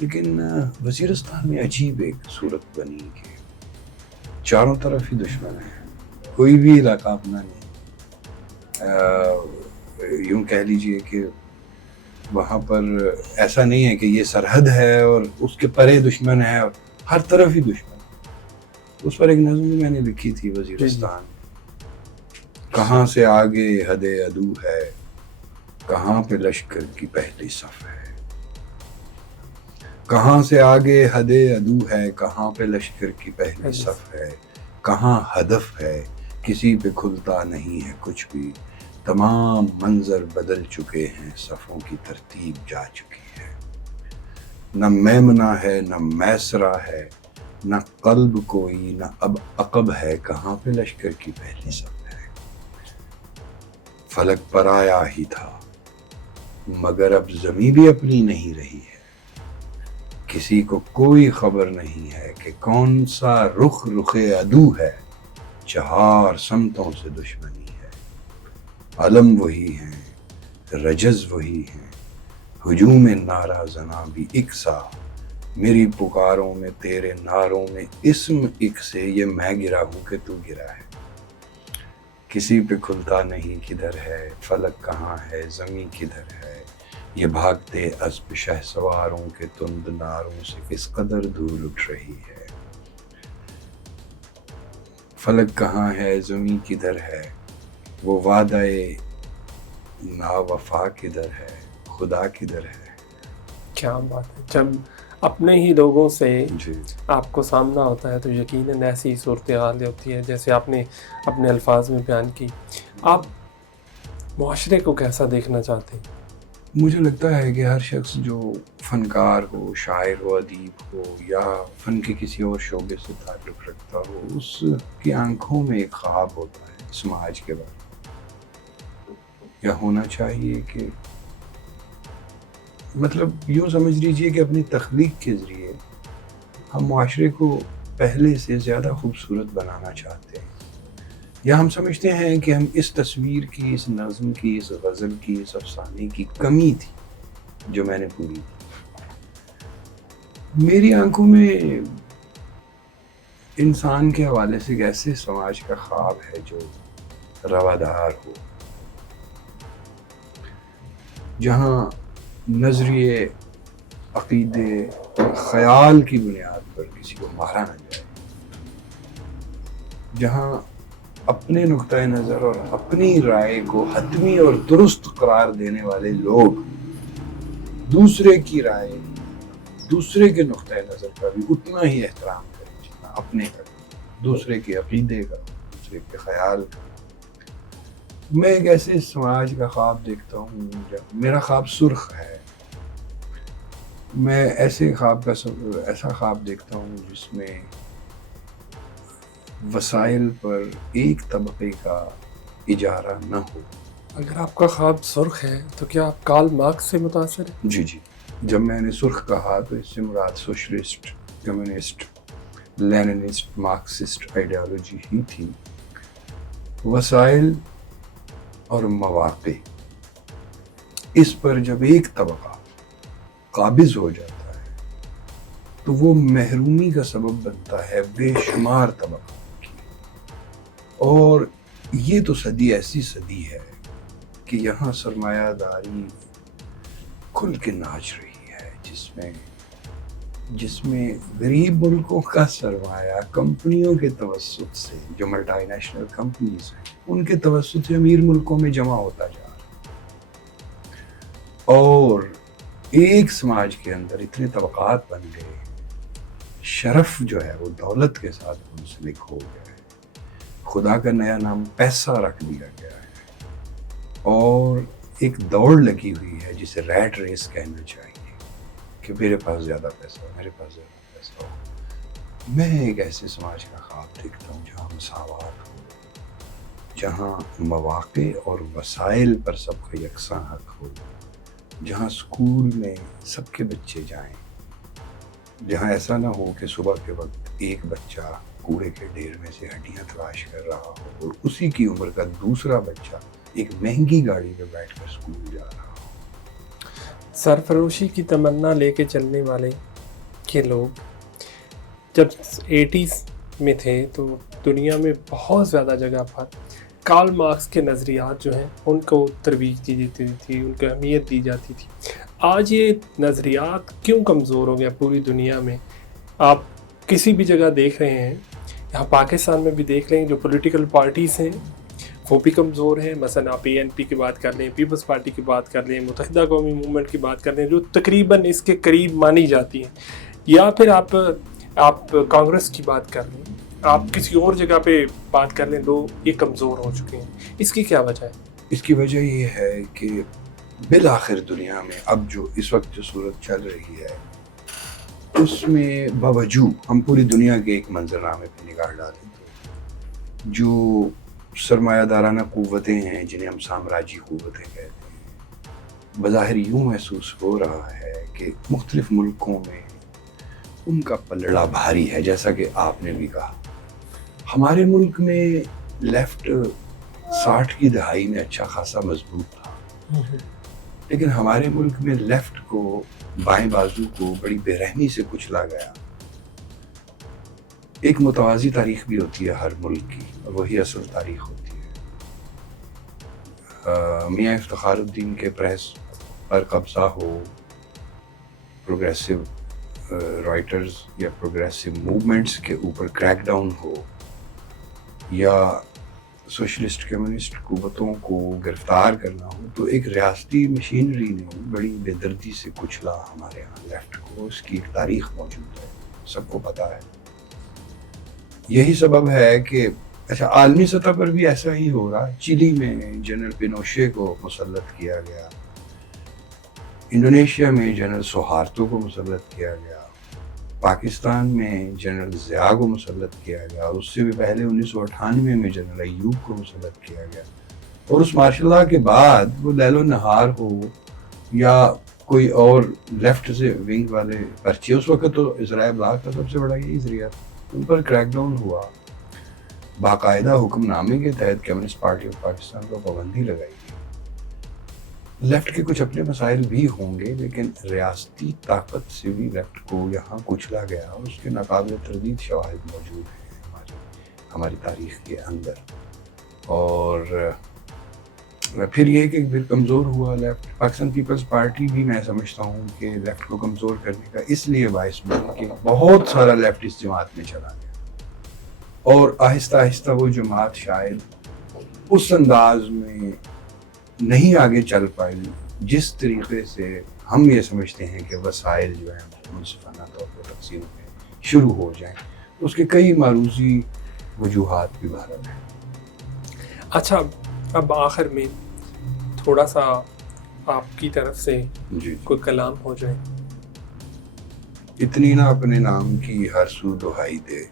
لیکن وزیرستان میں عجیب ایک صورت بنی کہ چاروں طرف ہی دشمن ہیں، کوئی بھی علاقہ اپنا نہیں. یوں کہہ لیجئے کہ وہاں پر ایسا نہیں ہے کہ یہ سرحد ہے اور اس کے پرے دشمن ہے، اور ہر طرف ہی دشمن. اس پر ایک نظم میں نے لکھی تھی وزیرستان. کہاں سے آگے حد عدو ہے، کہاں پہ لشکر کی پہلی صف ہے. کہاں سے آگے حد عدو ہے، کہاں پہ لشکر کی پہلی صف ہے. کہاں ہدف ہے، کسی پہ کھلتا نہیں ہے کچھ بھی. تمام منظر بدل چکے ہیں، صفوں کی ترتیب جا چکی ہے. نہ میمنہ ہے نہ میسرہ ہے، نہ قلب کوئی نہ اب عقب ہے. کہاں پہ لشکر کی پہلی صف ہے. فلک پر آیا ہی تھا مگر اب زمیں بھی اپنی نہیں رہی ہے. کسی کو کوئی خبر نہیں ہے کہ کون سا رخ رخ عدو ہے. چہار سمتوں سے دشمنی ہے. علم وہی ہیں، رجز وہی ہیں، ہجوم نعرہ زناں بھی اکسا. میری پکاروں میں تیرے نعروں میں اسم ایک سے، یہ میں گرا ہوں کہ تو گرا ہے. کسی پہ کھلتا نہیں کدھر ہے، فلک کہاں ہے زمیں کدھر ہے. یہ بھاگتے اسب شہ سواروں کے تند ناروں سے کس قدر دھول اٹھ رہی ہے. فلک کہاں ہے زمیں کدھر ہے، وہ وعدہ ناوفا کدھر ہے، خدا کدھر ہے. کیا بات ہے. جب اپنے ہی لوگوں سے جی آپ کو سامنا ہوتا ہے تو یقیناً ایسی صورتحال ہوتی ہے جیسے آپ نے اپنے الفاظ میں بیان کی. آپ معاشرے کو کیسا دیکھنا چاہتے ہیں؟ مجھے لگتا ہے کہ ہر شخص جو فنکار ہو، شاعر ہو، ادیب ہو، یا فن کے کسی اور شعبے سے تعلق رکھتا ہو، اس کی آنکھوں میں ایک خواب ہوتا ہے سماج کے بارے میں. یا ہونا چاہیے کہ مطلب یوں سمجھ لیجیے کہ اپنی تخلیق کے ذریعے ہم معاشرے کو پہلے سے زیادہ خوبصورت بنانا چاہتے ہیں، یا ہم سمجھتے ہیں کہ ہم اس تصویر کی، اس نظم کی، اس غزل کی، اس افسانے کی کمی تھی جو میں نے پوری کی. میری آنکھوں میں انسان کے حوالے سے ایک ایسے سماج کا خواب ہے جو روادار ہو، جہاں نظریے، عقیدے، خیال کی بنیاد پر کسی کو مارا نہ جائے، جہاں اپنے نقطۂ نظر اور اپنی رائے کو حتمی اور درست قرار دینے والے لوگ دوسرے کی رائے، دوسرے کے نقطۂ نظر کا بھی اتنا ہی احترام کریں جتنا اپنے کا، دوسرے کے عقیدے کا، دوسرے کے خیال کا. میں ایک ایسے سماج کا خواب دیکھتا ہوں، میرا خواب سرخ ہے. میں ایسا خواب دیکھتا ہوں جس میں وسائل پر ایک طبقے کا اجارہ نہ ہو. اگر آپ کا خواب سرخ ہے تو کیا آپ کارل مارکس سے متاثر ہیں؟ جی. جب میں نے سرخ کہا تو اس سے مراد سوشلسٹ، کمیونسٹ، لیننسٹ، مارکسسٹ آئیڈیالوجی ہی تھی. وسائل اور مواقع، اس پر جب ایک طبقہ قابض ہو جاتا ہے تو وہ محرومی کا سبب بنتا ہے بے شمار طبقہ کی. اور یہ تو صدی ایسی صدی ہے کہ یہاں سرمایہ داری کھل کے ناچ رہی ہے، جس میں غریب ملکوں کا سرمایہ کمپنیوں کے توسط سے، جو ملٹی نیشنل کمپنیز ہیں، ان کے توسط سے امیر ملکوں میں جمع ہوتا جا رہا ہے. اور ایک سماج کے اندر اتنے طبقات بن گئے، شرف جو ہے وہ دولت کے ساتھ منسلک ہو گیا ہے، خدا کا نیا نام پیسہ رکھ دیا گیا ہے، اور ایک دوڑ لگی ہوئی ہے جسے ریٹ ریس کہنا چاہیے کہ میرے پاس زیادہ پیسہ ہو، میرے پاس زیادہ پیسہ ہو. میں ایک ایسے سماج کا خواب دیکھتا ہوں جہاں مساوات ہو، جہاں مواقع اور وسائل پر سب کا یکساں حق ہو، جہاں اسکول میں سب کے بچے جائیں، جہاں ایسا نہ ہو کہ صبح کے وقت ایک بچہ کوڑے کے ڈھیر میں سے ہڈیاں تلاش کر رہا ہو اور اسی کی عمر کا دوسرا بچہ ایک مہنگی گاڑی میں بیٹھ کر اسکول جا رہا ہو. سرفروشی کی تمنا لے کے چلنے والے کے لوگ جب 80s میں تھے تو دنیا میں بہت زیادہ جگہ پر کارل مارکس کے نظریات جو ہیں ان کو ترویج دی جاتی تھی، ان کو اہمیت دی جاتی تھی. آج یہ نظریات کیوں کمزور ہو گیا پوری دنیا میں؟ آپ کسی بھی جگہ دیکھ رہے ہیں، یہاں پاکستان میں بھی دیکھ لیں، جو پولیٹیکل پارٹیز ہیں وہ بھی کمزور ہیں. مثلا آپ ANP کی بات کر لیں، پیپلز پارٹی کی بات کر لیں، متحدہ قومی موومنٹ کی بات کر لیں، جو تقریباً اس کے قریب مانی جاتی ہیں، یا پھر آپ کانگریس کی بات کر لیں، آپ کسی اور جگہ پہ بات کر لیں، لوگ یہ کمزور ہو چکے ہیں. اس کی کیا وجہ ہے؟ اس کی وجہ یہ ہے کہ بالآخر دنیا میں اب جو اس وقت جو صورت چل رہی ہے اس میں باوجود ہم پوری دنیا کے ایک منظرنامے پہ نگاہ ڈالیں تو جو سرمایہ دارانہ قوتیں ہیں جنہیں ہم سامراجی قوتیں کہتے ہیں، بظاہر یوں محسوس ہو رہا ہے کہ مختلف ملکوں میں ان کا پلڑا بھاری ہے. جیسا کہ آپ نے بھی کہا، ہمارے ملک میں لیفٹ 60 کی دہائی میں اچھا خاصا مضبوط تھا، لیکن ہمارے ملک میں لیفٹ کو، بائیں بازو کو بڑی بے رحمی سے کچلا گیا. ایک متوازی تاریخ بھی ہوتی ہے ہر ملک کی، اور وہی اصل تاریخ ہوتی ہے. میاں افتخار الدین کے پریس پر قبضہ ہو، پروگریسو رائٹرز یا پروگریسو موومنٹس کے اوپر کریک ڈاؤن ہو، یا سوشلسٹ کمیونسٹ قوتوں کو گرفتار کرنا ہو، تو ایک ریاستی مشینری نے بڑی بے دردی سے کچلا ہمارے یہاں لیفٹ کو. اس کی ایک تاریخ موجود ہے، سب کو پتہ ہے. یہی سبب ہے کہ اچھا عالمی سطح پر بھی ایسا ہی ہو رہا ہے. چلی میں جنرل پینوشے کو مسلط کیا گیا, انڈونیشیا میں جنرل سہارتو کو مسلط کیا گیا, پاکستان میں جنرل ضیاء کو مسلط کیا گیا, اور اس سے بھی پہلے 1998 میں جنرل ایوب کو مسلط کیا گیا. اور اس مارشل لا کے بعد وہ لیل و نہار ہو یا کوئی اور لیفٹ سے ونگ والے پرچے, اس وقت تو اسرائیل بلاک کا سب سے بڑا یہی ذریعہ تھا, ان پر کریک ڈاؤن ہوا, باقاعدہ حکم نامے کے تحت کمیونسٹ پارٹی آف پاکستان کو پابندی لگائی گئی. لیفٹ کے کچھ اپنے مسائل بھی ہوں گے, لیکن ریاستی طاقت سے بھی لیفٹ کو یہاں کچلا گیا, اور اس کے ناقابل تردید شواہد موجود ہیں ہماری تاریخ کے اندر. اور پھر یہ کہ پھر کمزور ہوا لیفٹ. پاکستان پیپلز پارٹی بھی میں سمجھتا ہوں کہ لیفٹ کو کمزور کرنے کا اس لیے باعث بنا کہ بہت سارا لیفٹ اس جماعت میں چلا گیا, اور آہستہ آہستہ وہ جماعت شاید اس انداز میں نہیں آگے چل پائی جس طریقے سے ہم یہ سمجھتے ہیں کہ وسائل جو ہیں منصفانہ طور پر تقسیم میں شروع ہو جائیں. اس کے کئی معروضی وجوہات بھی بہرحال ہیں. اچھا, اب آخر میں تھوڑا سا آپ کی طرف سے جی کوئی کلام ہو جائے. اتنی نہ اپنے نام کی ہر سو دہائی دے,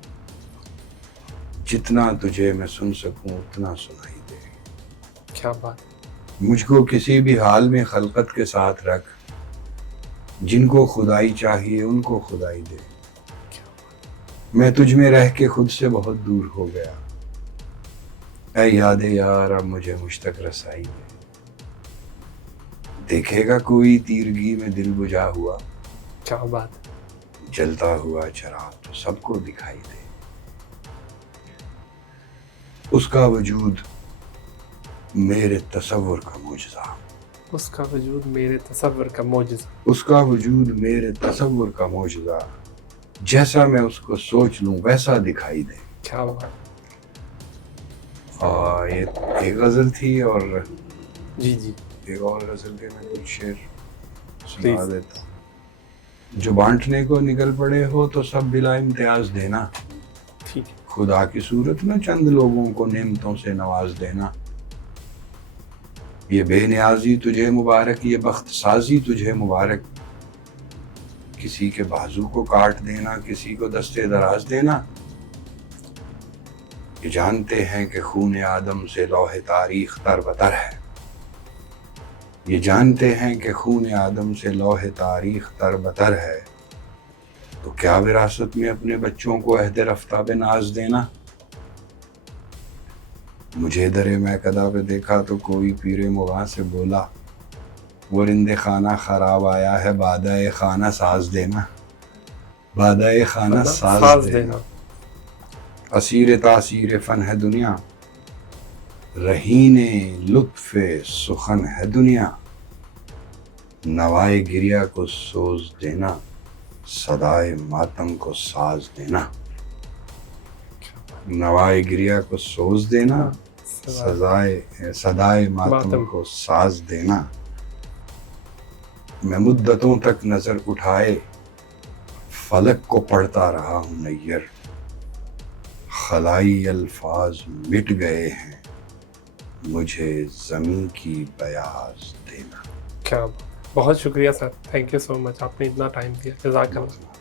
جتنا تجھے میں سن سکوں اتنا سنائی دے. کیا بات. مجھ کو کسی بھی حال میں خلقت کے ساتھ رکھ, جن کو خدائی چاہیے ان کو خدائی دے. میں تجھ میں رہ کے خود سے بہت دور ہو گیا, اے یاد یار اب مجھے مجھ تک رسائی دے. دیکھے گا کوئی تیرگی میں دل بجھا ہوا, کیا بات. جلتا ہوا چراغ تو سب کو دکھائی دے. اس کا وجود میرے تصور کا معجزہ, اس کا وجود میرے تصور کا معجزہ, اس کا وجود میرے تصور کا معجزہ, جیسا میں اس کو سوچ لوں ویسا دکھائی دے. کیا بات. یہ ایک غزل تھی, اور جی جی ایک اور غزل کے میں کچھ شعر سنا Please. دیتا ہوں. جو بانٹنے کو نکل پڑے ہو تو سب بلا امتیاز دینا, ٹھیک ہے. خدا کی صورت میں چند لوگوں کو نعمتوں سے نواز دینا. یہ بے نیازی تجھے مبارک, یہ بخت سازی تجھے مبارک, کسی کے بازو کو کاٹ دینا, کسی کو دستے دراز دینا. یہ جانتے ہیں کہ خون آدم سے لوح تاریخ تر بتر ہے, یہ جانتے ہیں کہ خون آدم سے لوح تاریخ تر بتر ہے, تو کیا وراثت میں اپنے بچوں کو عہد رفتہ بے ناز دینا. مجھے درے میکدہ پہ دیکھا تو کوئی پیر مغاں سے بولا, وہ رند خانہ خراب آیا ہے بادہ خانہ ساز دینا, بادہ خانہ ساز دینا. اسیر تاثیر فن ہے دنیا, رہین لطف سخن ہے دنیا, نوائے گریا کو سوز دینا, صدائے ماتم کو ساز دینا. نوائے گریا کو سوز دینا, صدائے ماتم کو ساز دینا. میں مدتوں تک نظر اٹھائے فلک کو پڑھتا رہا ہوں نیر, خلائی الفاظ مٹ گئے ہیں مجھے زمین کی بیاض دینا. کیا بہت شکریہ سر, تھینک یو سو مچ, آپ نے اتنا ٹائم دیا, جزاک اللہ.